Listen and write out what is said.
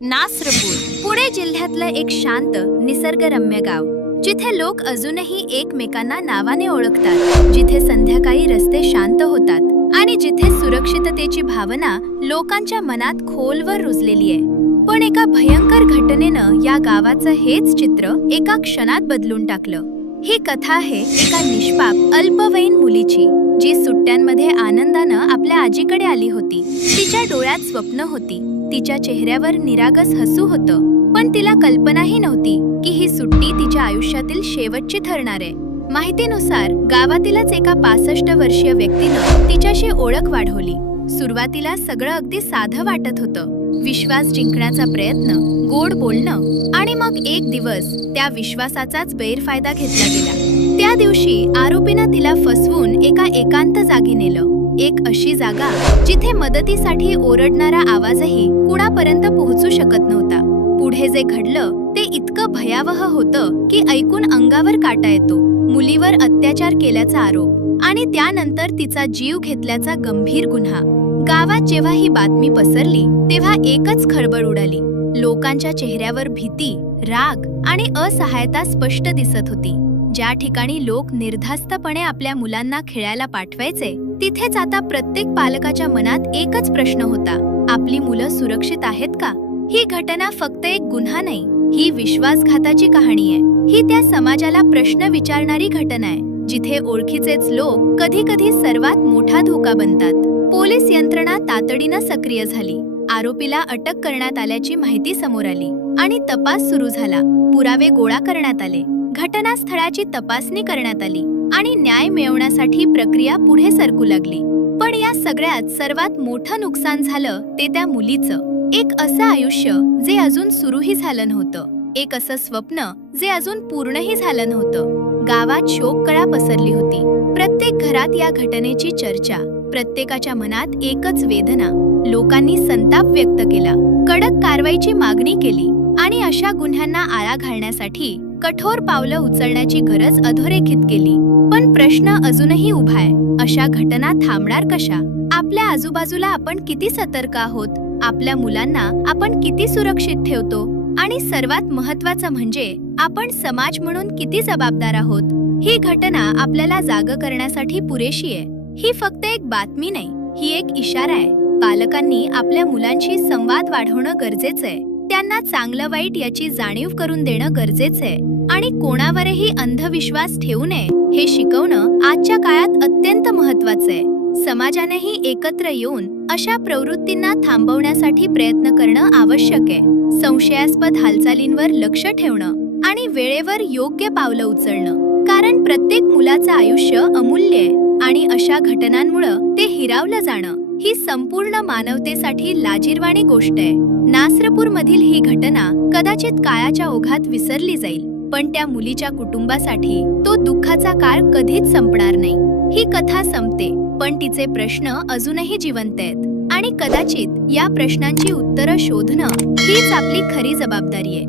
नासरपूर पुणे जिल्ह्यातलं एक शांत निसर्गरम्य गाव, जिथे लोक अजूनही एकमेकांना नावाने ओळखतात, जिथे संध्याकाळी रस्ते शांत होतात आणि जिथे सुरक्षिततेची भावना लोकांच्या मनात खोलवर रुजलेली आहे। पण एका भयंकर घटनेनं या गावाचं हेच चित्र एका क्षणात बदलून टाकलं। ही कथा आहे एका निष्पाप अल्पवयीन मुलीची, जी सुट्ट्यांमध्ये आनंदानं आपल्या आजीकडे आली होती। तिच्या डोळ्यात स्वप्न होती, तिच्या चेहऱ्यावर निरागस हसू होतं, पण तिला कल्पनाही नव्हती की ही सुट्टी तिच्या आयुष्यातील शेवटची ठरणार आहे। माहितीनुसार गावातीलच एका 65 वर्षीय व्यक्तीनं तिच्याशी ओळख वाढवली। सुरुवातीला सगळं अगदी साधं वाटत होतं, विश्वास जिंकण्याचा प्रयत्न, गोड बोलणं, आणि मग एक दिवस त्या विश्वासाचाच गैरफायदा घेतला गेला। त्या दिवशी आरोपीनं तिला फसवून एका एकांत जागी नेलं, एक अशी जागा जिथे मदतीसाठी ओरडणारा आवाजही कुणापर्यंत पोहोचू शकत नव्हता। पुढे जे घडलं ते इतकं भयावह होतं की ऐकून अंगावर काटा येतो। मुलीवर अत्याचार केल्याचा आरोप आणि त्यानंतर तिचा जीव घेतल्याचा गंभीर गुन्हा। गावात जेव्हा ही बातमी पसरली तेव्हा एकच खळबळ उडाली। लोकांच्या चेहऱ्यावर भीती, राग आणि असहायता स्पष्ट दिसत होती। ज्या ठिकाणी लोक निर्धास्तपणे आपल्या मुलांना खेळायला पाठवायचे, तिथेच आता प्रत्येक पालकाच्या मनात एकच प्रश्न होता, आपली मुलं सुरक्षित आहेत का? ही घटना फक्त एक गुन्हा नाही, ही विश्वासघाताची कहाणी आहे। ही त्या समाजाला प्रश्न विचारणारी घटना आहे, जिथे ओळखीचेच लोक कधी कधी सर्वात मोठा धोका बनतात। पोलीस यंत्रणा तातडीनं सक्रिय झाली, आरोपीला अटक करण्यात आल्याची माहिती समोर आली आणि तपास सुरू झाला। पुरावे गोळा करण्यात आले, घटनास्थळाची तपासणी करण्यात आली आणि न्याय मिळवण्यासाठी प्रक्रिया पुढे सरकू लागली। पण या सगळ्यात सर्वात मोठं नुकसान झालं ते त्या मुलीचं। एक असं आयुष्य जे अजून सुरूही झालं नव्हतं, एक असं स्वप्न जे अजून पूर्णही झालं नव्हतं। गावात शोककळा पसरली होती, प्रत्येक घरात या घटनेची चर्चा, प्रत्येकाच्या मनात एकच वेदना। लोकांनी संताप व्यक्त केला, कडक कारवाईची मागणी केली आणि अशा गुन्ह्यांना आळा घालण्यासाठी कठोर पावलं उचलण्याची गरज अधोरेखित केली। पण प्रश्न अजूनही उभा आहे, अशा घटना थांबणार कशा? आपल्या आजूबाजूला आपण किती सतर्क आहोत? आपल्या मुलांना आपण किती सुरक्षित ठेवतो? आणि सर्वात महत्त्वाचं म्हणजे आपण समाज म्हणून किती जबाबदार आहोत? ही घटना आपल्याला जागं करण्यासाठी पुरेशी आहे। ही फक्त एक बातमी नाही, ही एक इशारा आहे। पालकांनी आपल्या मुलांशी संवाद वाढवणं गरजेचं आहे, त्यांना चांगलं वाईट याची जाणीव करून देणं गरजेचं आहे आणि कोणावरही अंधविश्वास ठेवू नये हे शिकवणं आजच्या काळात अत्यंत महत्त्वाचं आहे। समाजानेही एकत्र येऊन अशा प्रवृत्तींना थांबवण्यासाठी प्रयत्न करणं आवश्यक आहे। संशयास्पद हालचालींवर लक्ष ठेवणं आणि वेळेवर योग्य पावलं उचलणं, कारण प्रत्येक मुलाचं आयुष्य अमूल्य आहे आणि अशा घटनांमुळे ते हिरावलं जाणं ही संपूर्ण मानवतेसाठी लाजिरवाणी गोष्ट आहे। नासरपूर मधील ही घटना कदाचित काळाच्या ओघात विसरली जाईल, पण त्या मुलीच्या कुटुंबासाठी तो दुःखाचा काळ कधीच संपणार नाही। ही कथा संपते, पण तिचे प्रश्न अजूनही जिवंत आहेत आणि कदाचित या प्रश्नांची उत्तरं शोधणं हीच आपली खरी जबाबदारी आहे।